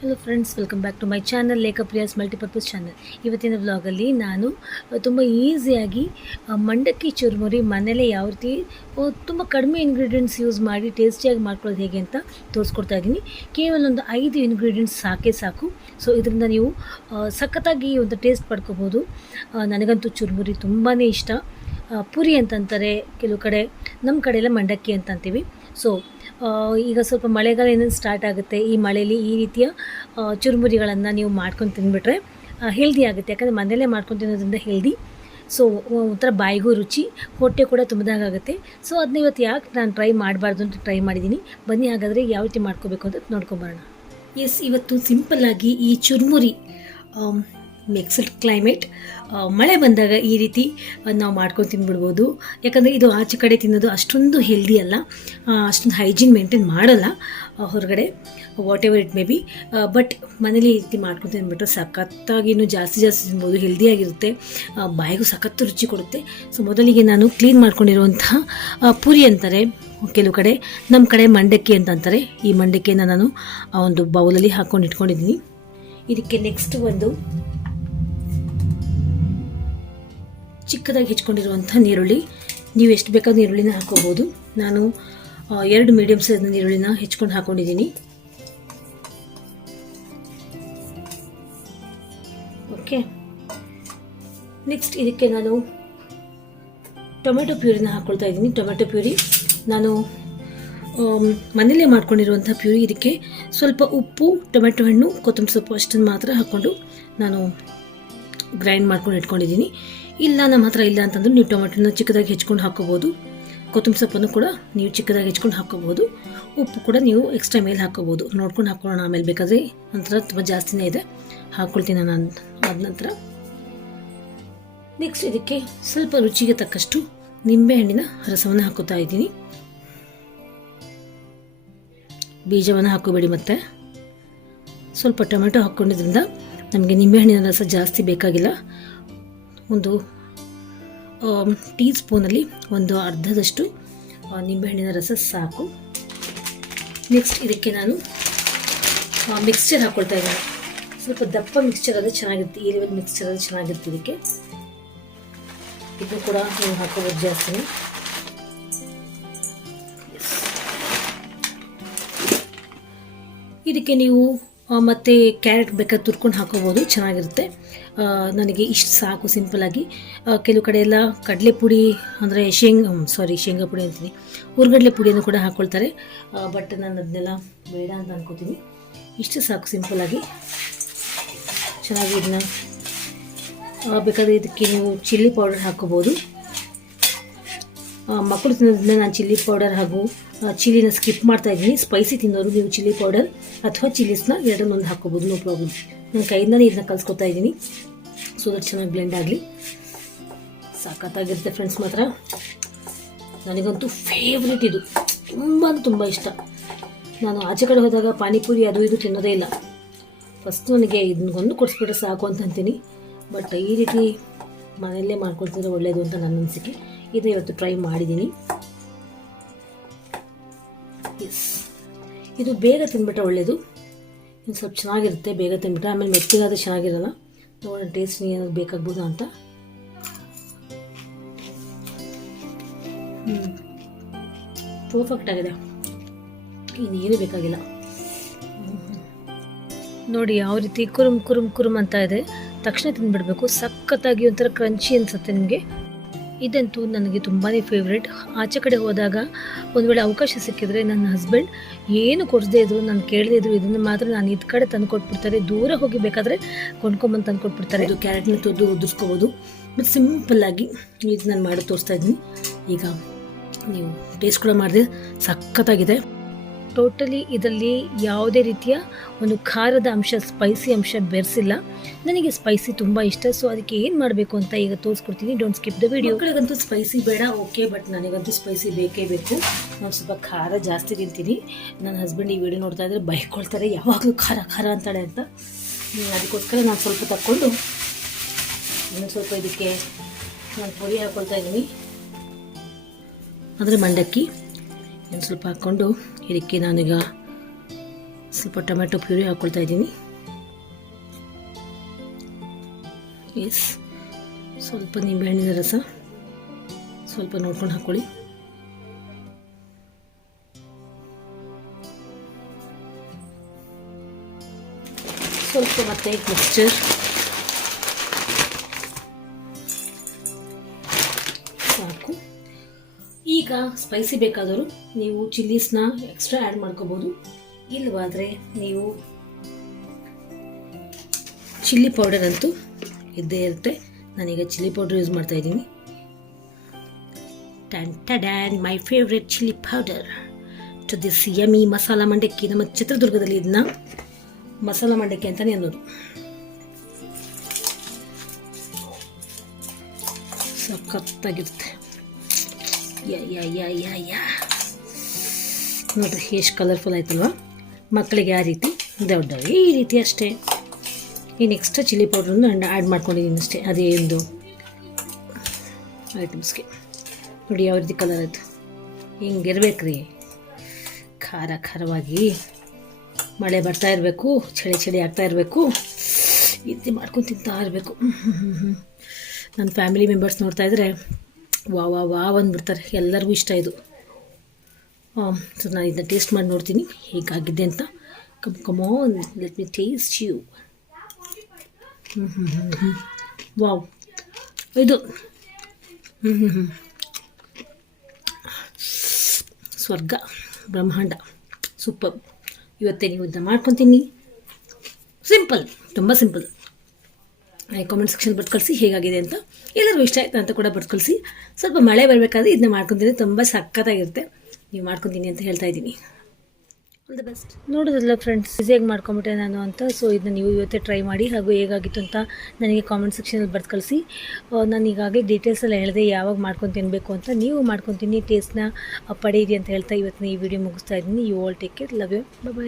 Hello friends welcome back to my channel Lekhapriyas multipurpose channel ಇವತ್ತಿನ ವ್ಲಾಗಲ್ಲಿ ನಾನು ತುಂಬ ಈಸಿಯಾಗಿ ಮಂಡಕ್ಕಿ ಚುರುಮುರಿ ಮನೆಯಲ್ಲೇ ಯಾವ ರೀತಿ ತುಂಬ ಕಡಿಮೆ ಇಂಗ್ರೀಡಿಯೆಂಟ್ಸ್ ಯೂಸ್ ಮಾಡಿ ಟೇಸ್ಟಿಯಾಗಿ ಮಾಡ್ಕೊಳ್ಳೋದು ಹೇಗೆ ಅಂತ ತೋರಿಸ್ಕೊಡ್ತಾ ಇದ್ದೀನಿ. ಕೇವಲ ಒಂದು ಐದು ಇಂಗ್ರೀಡಿಯೆಂಟ್ಸ್ ಸಾಕೇ ಸಾಕು. ಸೊ ಇದರಿಂದ ನೀವು ಸಖತ್ತಾಗಿ ಒಂದು ಟೇಸ್ಟ್ ಪಡ್ಕೋಬೋದು. ನನಗಂತೂ ಚುರುಮುರಿ ತುಂಬಾ ಇಷ್ಟ. ಪೂರಿ ಅಂತಂತಾರೆ, ಕೆಲವು ಕಡೆ ನಮ್ಮ ಕಡೆ ಎಲ್ಲ ಮಂಡಕ್ಕಿ ಅಂತ ಅಂತೀವಿ ಸೊ ಈಗ ಸ್ವಲ್ಪ ಮಳೆಗಾಲ ಏನೇನು ಸ್ಟಾರ್ಟ್ ಆಗುತ್ತೆ. ಈ ಮಳೆಯಲ್ಲಿ ಈ ರೀತಿಯ ಚುರುಮುರಿಗಳನ್ನು ನೀವು ಮಾಡ್ಕೊಂಡು ತಿಂದುಬಿಟ್ರೆ ಹೆಲ್ದಿ ಆಗುತ್ತೆ. ಯಾಕಂದರೆ ಮನೆಯಲ್ಲೇ ಮಾಡ್ಕೊಂಡು ತಿನ್ನೋದ್ರಿಂದ ಹೆಲ್ದಿ ಸೊ ಒಂಥರ ಬಾಯಿಗೂ ರುಚಿ, ಹೊಟ್ಟೆ ಕೂಡ ತುಂಬಿದಾಗುತ್ತೆ ಸೊ ಅದನ್ನ ಇವತ್ತು ಯಾಕೆ ನಾನು ಟ್ರೈ ಮಾಡಬಾರ್ದು ಅಂತ ಟ್ರೈ ಮಾಡಿದ್ದೀನಿ ಬನ್ನಿ ಹಾಗಾದರೆ ಯಾವ ರೀತಿ ಮಾಡ್ಕೋಬೇಕು ಅಂತ ನೋಡ್ಕೊಂಬರೋಣ ಎಸ್ ಇವತ್ತು ಸಿಂಪಲ್ಲಾಗಿ ಈ ಚುರುಮುರಿ ಮಿಕ್ಸ್ಡ್ ಕ್ಲೈಮೇಟ್ ಮಳೆ ಬಂದಾಗ ಈ ರೀತಿ ನಾವು ಮಾಡ್ಕೊಂಡು ತಿಂದ್ಬಿಡ್ಬೋದು ಯಾಕಂದರೆ ಇದು ಆಚೆ ಕಡೆ ತಿನ್ನೋದು ಅಷ್ಟೊಂದು ಹೆಲ್ದಿ ಅಲ್ಲ. ಅಷ್ಟೊಂದು ಹೈಜೀನ್ ಮೇಂಟೈನ್ ಮಾಡಲ್ಲ ಹೊರಗಡೆ whatever it may be but ಮನೇಲಿ ಈ ರೀತಿ ಮಾಡ್ಕೊಂಡು ತಿನ್ಬಿಟ್ರೆ ಸಖತ್ತಾಗಿ ಇನ್ನೂ ಜಾಸ್ತಿ ಜಾಸ್ತಿ ತಿನ್ಬೋದು ಹೆಲ್ದಿಯಾಗಿರುತ್ತೆ ಬಾಯಿಗೂ ಸಖತ್ತು ರುಚಿ ಕೊಡುತ್ತೆ. ಸೊ ಮೊದಲಿಗೆ ನಾನು ಕ್ಲೀನ್ ಮಾಡ್ಕೊಂಡಿರುವಂಥ ಪುರಿ ಅಂತಾರೆ. ಕೆಲವು ಕಡೆ ನಮ್ಮ ಕಡೆ ಮಂಡಕ್ಕಿ ಅಂತ ಅಂತಾರೆ. ಈ ಮಂಡಕ್ಕಿಯನ್ನು ನಾನು ಆ ಒಂದು ಬೌಲಲ್ಲಿ ಹಾಕ್ಕೊಂಡು ಇಟ್ಕೊಂಡಿದ್ದೀನಿ. ಇದಕ್ಕೆ ನೆಕ್ಸ್ಟ್ ಒಂದು ಚಿಕ್ಕದಾಗಿ ಹೆಚ್ಕೊಂಡಿರುವಂಥ ನೀರುಳ್ಳಿ. ನೀವು ಎಷ್ಟು ಬೇಕಾದ ನೀರುಳ್ಳಿನ ಹಾಕೋಬೋದು. ನಾನು ಎರಡು ಮೀಡಿಯಮ್ ಸೈಜ್ ನೀರುಳ್ಳಿನ ಹೆಚ್ಕೊಂಡು ಹಾಕೊಂಡಿದ್ದೀನಿ. ಓಕೆ ನೆಕ್ಸ್ಟ್ ಇದಕ್ಕೆ ನಾನು ಟೊಮೆಟೊ ಪ್ಯೂರಿನ ಹಾಕ್ಕೊಳ್ತಾ ಇದ್ದೀನಿ. ಟೊಮೆಟೊ ಪ್ಯೂರಿ ನಾನು ಮನೇಲೇ ಮಾಡ್ಕೊಂಡಿರುವಂಥ ಪ್ಯೂರಿ. ಇದಕ್ಕೆ ಸ್ವಲ್ಪ ಉಪ್ಪು, ಟೊಮೆಟೊ ಹಣ್ಣು, ಕೊತ್ತಂಬರಿ ಸೊಪ್ಪು ಅಷ್ಟನ್ನು ಮಾತ್ರ ಹಾಕ್ಕೊಂಡು ನಾನು ಗ್ರೈಂಡ್ ಮಾಡ್ಕೊಂಡು ಇಟ್ಕೊಂಡಿದ್ದೀನಿ. ಇಲ್ಲ ನಮ್ಮ ಹತ್ರ ಇಲ್ಲ ಅಂತಂದ್ರೆ ನೀವು ಟೊಮೆಟೊನ ಚಿಕ್ಕದಾಗಿ ಹೆಚ್ಕೊಂಡು ಹಾಕೋಬೋದು. ಕೊತ್ತಂಬರಿ ಸೊಪ್ಪನ್ನು ಕೂಡ ನೀವು ಚಿಕ್ಕದಾಗಿ ಹೆಚ್ಕೊಂಡು ಹಾಕೋಬೋದು. ಉಪ್ಪು ಕೂಡ ನೀವು ಎಕ್ಸ್ಟ್ರಾ ಮೇಲೆ ಹಾಕೋಬೋದು. ನೋಡ್ಕೊಂಡು ಹಾಕೊಳ್ಳೋಣ, ಆಮೇಲೆ ಬೇಕಾದರೆ ನಂತರ ತುಂಬ ಜಾಸ್ತಿನೇ ಇದೆ. ಹಾಕ್ಕೊಳ್ತೀನಿ ನಾನು ಆದ ನಂತರ. ನೆಕ್ಸ್ಟ್ ಇದಕ್ಕೆ ಸ್ವಲ್ಪ ರುಚಿಗೆ ತಕ್ಕಷ್ಟು ನಿಂಬೆಹಣ್ಣಿನ ರಸವನ್ನು ಹಾಕುತ್ತಾ ಇದ್ದೀನಿ. ಬೀಜವನ್ನು ಹಾಕೋಬೇಡಿ ಮತ್ತೆ. ಸ್ವಲ್ಪ ಟೊಮೆಟೊ ಹಾಕ್ಕೊಂಡಿದ್ರಿಂದ ನಮಗೆ ನಿಂಬೆಹಣ್ಣಿನ ರಸ ಜಾಸ್ತಿ ಬೇಕಾಗಿಲ್ಲ. ಒಂದು ಟೀ ಸ್ಪೂನಲ್ಲಿ ಒಂದು ಅರ್ಧದಷ್ಟು ನಿಂಬೆಹಣ್ಣಿನ ರಸ ಸಾಕು. ನೆಕ್ಸ್ಟ್ ಇದಕ್ಕೆ ನಾನು ಮಿಕ್ಸ್ಚರ್ ಹಾಕ್ಕೊಳ್ತಾ ಇದ್ದೀನಿ. ಸ್ವಲ್ಪ ದಪ್ಪ ಮಿಕ್ಸ್ಚರ್ ಆದರೆ ಚೆನ್ನಾಗಿರುತ್ತೆ ಈ ಲೆವೆಲ್ ಮಿಕ್ಸ್ಚರ್ ಆದರೆ ಚೆನ್ನಾಗಿರುತ್ತೆ ಇದಕ್ಕೆ. ಇದು ಕೂಡ ನೀವು ಹಾಕೋಬೋದು ಜಾಸ್ತಿ. ಇದಕ್ಕೆ ನೀವು ಮತ್ತೆ ಕ್ಯಾರೆಟ್ ಬೇಕಾದ್ರೆ ತುರ್ಕೊಂಡು ಹಾಕೋಬೋದು, ಚೆನ್ನಾಗಿರುತ್ತೆ. ನನಗೆ ಇಷ್ಟು ಸಾಕು ಸಿಂಪಲಾಗಿ ಕೆಲವು ಕಡೆ ಎಲ್ಲ ಕಡಲೆ ಪುಡಿ ಅಂದರೆ ಶೇಂಗಾ ಸಾರಿ ಶೇಂಗಾ ಪುಡಿ ಅಂತೀನಿ ಹುರ್ಗಡಲೆ ಪುಡಿಯನ್ನು ಕೂಡ ಹಾಕ್ಕೊಳ್ತಾರೆ ಬಟ್ ನಾನು ಅದನ್ನೆಲ್ಲ ಬೇಡ ಅಂತ ಅನ್ಕೋತೀನಿ. ಇಷ್ಟು ಸಾಕು ಸಿಂಪಲಾಗಿ ಚೆನ್ನಾಗಿ ಇದನ್ನ ಬೇಕಾದರೆ ಇದಕ್ಕೆ ನೀವು ಚಿಲ್ಲಿ ಪೌಡರ್ ಹಾಕೋಬೋದು. ಮಕ್ಕಳು ತಿನ್ನೋದ್ರಿಂದ ನಾನು ಚಿಲ್ಲಿ ಪೌಡರ್ ಹಾಗೂ ಚಿಲ್ಲಿನ ಸ್ಕಿಪ್ ಮಾಡ್ತಾ ಇದ್ದೀನಿ. ಸ್ಪೈಸಿ ತಿನ್ನೋರು ನೀವು ಚಿಲ್ಲಿ ಪೌಡರ್ ಅಥವಾ ಚಿಲ್ಲೀಸ್ನ ಎರಡನ್ನೊಂದು ಹಾಕೋಬೋದು ನೋ ಪ್ರಾಬ್ಲಮ್ ನಾನು ಕೈಯಿಂದಲೇ ಇದನ್ನ ಕಲಿಸ್ಕೊತಾ ಇದ್ದೀನಿ. ಸೊ ದಟ್ ಚೆನ್ನಾಗಿ ಬ್ಲೆಂಡ್ ಆಗಲಿ. ಸಾಕತ್ತಾಗಿರುತ್ತೆ ಫ್ರೆಂಡ್ಸ್ ಮಾತ್ರ. ನನಗಂತೂ ಫೇವ್ರೇಟ್ ಇದು. ತುಂಬ ತುಂಬ ಇಷ್ಟ. ನಾನು ಆಚೆ ಕಡೆ ಹೋದಾಗ ಪಾನಿಪುರಿ ಅದು ಇದು ತಿನ್ನೋದೇ ಇಲ್ಲ. ಫಸ್ಟ್ ನನಗೆ ಇದನ್ನೊಂದು ಕೊಡಿಸ್ಬಿಟ್ರೆ ಸಾಕು ಅಂತ ಅಂತೀನಿ. ಬಟ್ ಈ ರೀತಿ ಮನೆಯಲ್ಲೇ ಮಾಡ್ಕೊಳ್ತಿದ್ರೆ ಒಳ್ಳೆಯದು ಅಂತ ನನ್ನ ಅನಿಸಿಕೆ. ಇದು ಇವತ್ತು ಟ್ರೈ ಮಾಡಿದ್ದೀನಿ. ಎಸ್ ಇದು ಬೇಗ ತಿನ್ಬಿಟ್ರೆ ಒಳ್ಳೆಯದು ಇದು ಸ್ವಲ್ಪ ಚೆನ್ನಾಗಿರುತ್ತೆ ಬೇಗ ತಿಂದ್ಬಿಟ್ರೆ. ಆಮೇಲೆ ಮೆತ್ತಗಾದ್ರೆ ಚೆನ್ನಾಗಿರಲ್ಲ. ನೋಡೋಣ ಟೇಸ್ಟ್ ಏನಾದ್ರು ಬೇಕಾಗ್ಬೋದು ಅಂತ. ಹ್ಞೂ ಪರ್ಫೆಕ್ಟ್ ಆಗಿದೆ. ಇನ್ನೇನು ಬೇಕಾಗಿಲ್ಲ. ನೋಡಿ ಯಾವ ರೀತಿ ಕುರುಮ್ ಕುರುಮ್ ಕುರುಮ್ ಅಂತ ಇದೆ. ತಕ್ಷಣ ತಿಂದ್ಬಿಡ್ಬೇಕು ಸಖತ್ತಾಗಿ ಒಂಥರ ಕ್ರಂಚಿ ಅನ್ಸುತ್ತೆ ನಿಮಗೆ. ಇದಂತೂ ನನಗೆ ತುಂಬಾ ಫೇವ್ರೆಟ್ ಆಚೆ ಕಡೆ ಹೋದಾಗ ಒಂದು ವೇಳೆ ಅವಕಾಶ ಸಿಕ್ಕಿದ್ರೆ ನನ್ನ ಹಸ್ಬೆಂಡ್ ಏನು ಕೊಡಿಸದೇ ಇದ್ರು, ನಾನು ಕೇಳದೇ ಇದ್ರು, ಇದನ್ನು ಮಾತ್ರ ನಾನು ಇದು ಕಡೆ ತಂದು ಕೊಟ್ಬಿಡ್ತಾರೆ. ದೂರ ಹೋಗಿ ಬೇಕಾದರೆ ಕೊಂಡ್ಕೊಂಬಂದು ತಂದು ಕೊಟ್ಬಿಡ್ತಾರೆ. ಇದು ಕ್ಯಾರೆಟ್ನ ತೊದ್ದು ಉದುರಿಸ್ಕೋಬೋದು. ಮತ್ತು ಸಿಂಪಲ್ಲಾಗಿ ಇದು ನಾನು ಮಾಡಿ ತೋರಿಸ್ತಾ ಇದ್ದೀನಿ. ಈಗ ನೀವು ಟೇಸ್ಟ್ ಕೂಡ ಮಾಡಿದೆ. ಸಖತ್ತಾಗಿದೆ. ಟೋಟಲಿ ಇದರಲ್ಲಿ ಯಾವುದೇ ರೀತಿಯ ಒಂದು ಖಾರದ ಅಂಶ ಸ್ಪೈಸಿ ಅಂಶ ಬೆರೆಸಿಲ್ಲ. ನನಗೆ ಸ್ಪೈಸಿ ತುಂಬ ಇಷ್ಟ. ಸೊ ಅದಕ್ಕೆ ಏನು ಮಾಡಬೇಕು ಅಂತ ಈಗ ತೋರಿಸ್ಕೊಡ್ತೀನಿ. ಡೋಂಟ್ ಸ್ಕಿಪ್ ದ ವಿಡಿಯೋ ಮಕ್ಕಳಿಗಂತೂ ಸ್ಪೈಸಿ ಬೇಡ ಓಕೆ ಬಟ್ ನನಗಂತೂ ಸ್ಪೈಸಿ ಬೇಕೇ ಬೇಕು. ನಾನು ಸ್ವಲ್ಪ ಖಾರ ಜಾಸ್ತಿ ತಿಂತೀನಿ. ನನ್ನ ಹಸ್ಬೆಂಡ್ ಈ ವಿಡಿಯೋ ನೋಡ್ತಾ ಇದ್ರೆ ಬೈಕೊಳ್ತಾರೆ. ಯಾವಾಗಲೂ ಖಾರ ಖಾರ ಅಂತಾಳೆ ಅಂತ. ಅದಕ್ಕೋಸ್ಕರ ನಾನು ಸ್ವಲ್ಪ ತಕ್ಕೊಂಡು ಇನ್ನು ಸ್ವಲ್ಪ ಇದಕ್ಕೆ ನಾನು ಪುರಿ ಹಾಕೊಳ್ತಾ ಇದ್ದೀನಿ. ಅಂದರೆ ಮಂಡಕ್ಕಿ ಇನ್ನು ಸ್ವಲ್ಪ ಹಾಕ್ಕೊಂಡು ಇದಕ್ಕೆ ನಾನೀಗ ಸ್ವಲ್ಪ ಟೊಮೆಟೊ ಪ್ಯೂರಿ ಹಾಕ್ಕೊಳ್ತಾ ಇದ್ದೀನಿ. ಎಸ್ ಸ್ವಲ್ಪ ನಿಂಬೆಹಣ್ಣಿನ ರಸ ಸ್ವಲ್ಪ ನೋಡ್ಕೊಂಡು ಹಾಕ್ಕೊಳ್ಳಿ ಸ್ವಲ್ಪ ಮತ್ತೆ ಮಿಕ್ಸ್ಚರ್ ಈಗ ಸ್ಪೈಸಿ ಬೇಕಾದವರು ನೀವು ಚಿಲ್ಲೀಸ್ನ ಎಕ್ಸ್ಟ್ರಾ ಆ್ಯಡ್ ಮಾಡ್ಕೋಬೋದು. ಇಲ್ಲವಾದರೆ ನೀವು ಚಿಲ್ಲಿ ಪೌಡರ್ ಅಂತೂ ಇದ್ದೇ ಇರುತ್ತೆ. ನಾನೀಗ ಚಿಲ್ಲಿ ಪೌಡರ್ ಯೂಸ್ ಮಾಡ್ತಾ ಇದ್ದೀನಿ. ಟ್ಯಾನ್ tan my favourite chilli powder to this yummy masala mandakki ನಮ್ಮ ಚಿತ್ರದುರ್ಗದಲ್ಲಿ ಇದನ್ನ ಮಸಾಲ ಮಂಡಕ್ಕಿ ಅಂತಲೇ ಅನ್ನೋದು. ಸಖತ್ತಾಗಿರುತ್ತೆ. ಯಾ ಯಾ ಯಾ ಯಾ ಯಾ ನೋಡಿರಿ, ಎಷ್ಟು ಕಲರ್ಫುಲ್ ಆಯ್ತಲ್ವಾ? ಮಕ್ಕಳಿಗೆ ಆ ರೀತಿ ದೊಡ್ಡವು. ಈ ರೀತಿ ಅಷ್ಟೇ. ಇನ್ನು ಎಕ್ಸ್ಟ್ರಾ ಚಿಲ್ಲಿ ಪೌಡ್ರನ್ನು ಆ್ಯಡ್ ಮಾಡ್ಕೊಂಡಿದ್ದೀನಿ ಅಷ್ಟೇ. ಅದೇ ಒಂದು ಐಟಮ್ಸ್ಗೆ ನೋಡಿ ಯಾವ ರೀತಿ ಕಲರ್ ಆಯಿತು. ಹಿಂಗಿರ್ಬೇಕು ರೀ ಖಾರ ಖಾರವಾಗಿ ಮಳೆ ಬರ್ತಾ ಇರಬೇಕು, ಚಳಿ ಚಳಿ ಆಗ್ತಾ ಇರಬೇಕು. ಈ ರೀತಿ ಮಾಡ್ಕೊಂಡು ತಿಂತಾ ಇರಬೇಕು. ನನ್ನ ಫ್ಯಾಮಿಲಿ ಮೆಂಬರ್ಸ್ ನೋಡ್ತಾಯಿದ್ರೆ ವಾ ವಾ ವಾ ಅಂದ್ಬಿಡ್ತಾರೆ ಎಲ್ಲರಿಗೂ ಇಷ್ಟ ಇದು. ಸೊ ನಾನು ಇದನ್ನ ಟೇಸ್ಟ್ ಮಾಡಿ ನೋಡ್ತೀನಿ ಹೇಗಾಗಿದೆ ಅಂತ. Come come on let me taste you ಹ್ಞೂ ಹ್ಞೂ ಇದು. ಹ್ಞೂ ಹ್ಞೂ ಸ್ವರ್ಗ, ಬ್ರಹ್ಮಾಂಡ. ಸೂಪರ್ ಇವತ್ತೇ ನೀವು ಇದನ್ನ ಮಾಡ್ಕೊತೀನಿ. ಸಿಂಪಲ್ ತುಂಬ ಸಿಂಪಲ್ ಕಾಮೆಂಟ್ ಸೆಕ್ಷನ್ ಬಟ್ ಕಳಿಸಿ ಹೇಗಾಗಿದೆ ಅಂತ. ಎಲ್ಲರಿಗೂ ಇಷ್ಟ ಆಯ್ತು ಅಂತ ಕೂಡ ಬಟ್ ಕಳಿಸಿ. ಸ್ವಲ್ಪ ಮಳೆ ಬರಬೇಕಾದ್ರೆ ಇದನ್ನ ಮಾಡ್ಕೊತೀನಿ ತುಂಬ ಸಖತ್ತಾಗಿರುತ್ತೆ. ನೀವು ಮಾಡ್ಕೊತೀನಿ ಅಂತ ಹೇಳ್ತಾ ಇದ್ದೀನಿ. ಆಲ್ ದ ಬೆಸ್ಟ್ ನೋಡೋದಿಲ್ಲ ಫ್ರೆಂಡ್ಸ್ ಈಸಿಯಾಗಿ ಮಾಡ್ಕೊಂಬಿಟ್ಟೆ ನಾನು ಅಂತ. ಸೊ ಇದನ್ನ ನೀವು ಇವತ್ತೇ ಟ್ರೈ ಮಾಡಿ ಹಾಗೂ ಹೇಗಾಗಿತ್ತು ಅಂತ ನನಗೆ ಕಾಮೆಂಟ್ ಸೆಕ್ಷನಲ್ಲಿ ಬರ್ದು ಕಳಿಸಿ. ನಾನು ಈಗಾಗಲೇ ಡೀಟೇಲ್ಸ್ ಎಲ್ಲ ಹೇಳಿದೆ ಯಾವಾಗ ಮಾಡ್ಕೊಂಡು ತಿನ್ನಬೇಕು ಅಂತ. ನೀವು ಮಾಡ್ಕೊತೀನಿ ಟೇಸ್ಟ್ನ ಪಡೆಯಿರಿ ಅಂತ ಹೇಳ್ತಾ ಇವತ್ತಿನ ಈ ವಿಡಿಯೋ ಮುಗಿಸ್ತಾ ಇದ್ದೀನಿ. You all take care love you bye